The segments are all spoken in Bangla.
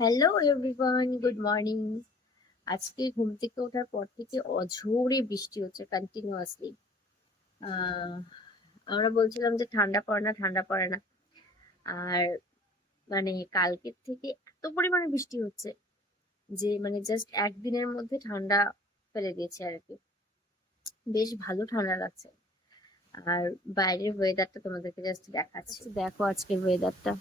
Hello everyone, good morning. আজকে ঘুম থেকে ওঠার পর থেকে অঝোরে বৃষ্টি হচ্ছে কন্টিনিউয়াসলি। আহ আমরা বলছিলাম যে ঠান্ডা পড়ে না, ঠান্ডা পড়ে না। আর মানে কালকের থেকে এত পরিমাণে বৃষ্টি হচ্ছে যে মানে জাস্ট একদিনের মধ্যে ঠান্ডা ফেলে দিয়েছে আর কি। বেশ ভালো ঠান্ডা লাগছে। আর বাইরের ওয়েদারটা তোমাদেরকে জাস্ট দেখাচ্ছি, দেখো আজকের ওয়েদারটা।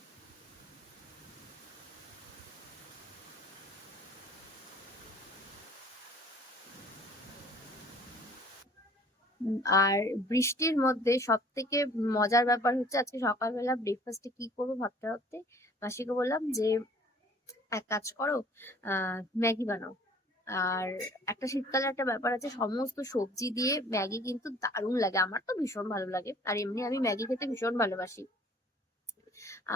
আর বৃষ্টির মধ্যে সব থেকে মজার ব্যাপার হচ্ছে আজকে সকালবেলা ব্রেকফাস্টে কি করবো ভাবতে ভাবতে মাসিকে বললাম যে এক কাজ করো, ম্যাগি বানাও। আর একটা শীতকালে একটা ব্যাপার আছে, সমস্ত সবজি দিয়ে ম্যাগি কিন্তু দারুণ লাগে, আমার তো ভীষণ ভালো লাগে, আর এমনি আমি ম্যাগি খেতে ভীষণ ভালোবাসি।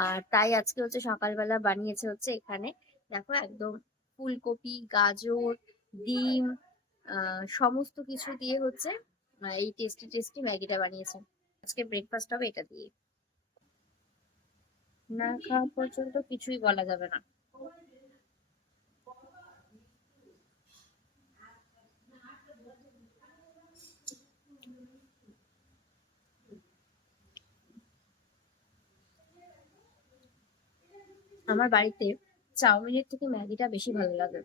আর তাই আজকে হচ্ছে সকালবেলা বানিয়েছে হচ্ছে এখানে, দেখো একদম ফুলকপি, গাজর, ডিম, সমস্ত কিছু দিয়ে হচ্ছে এই টেস্টি টেস্টি ম্যাগিটা বানিয়েছে। আজকে ব্রেকফাস্ট হবে এটা দিয়ে। না খাওয়া পর্যন্ত কিছুই বলা যাবে না। আমার বাড়িতে চাউমিনের থেকে ম্যাগিটা বেশি ভালো লাগে।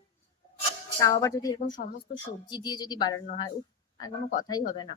তাও আবার যদি এরকম সমস্ত সবজি দিয়ে যদি বানানো হয়, উফ, আর কোনো কথাই হবে না।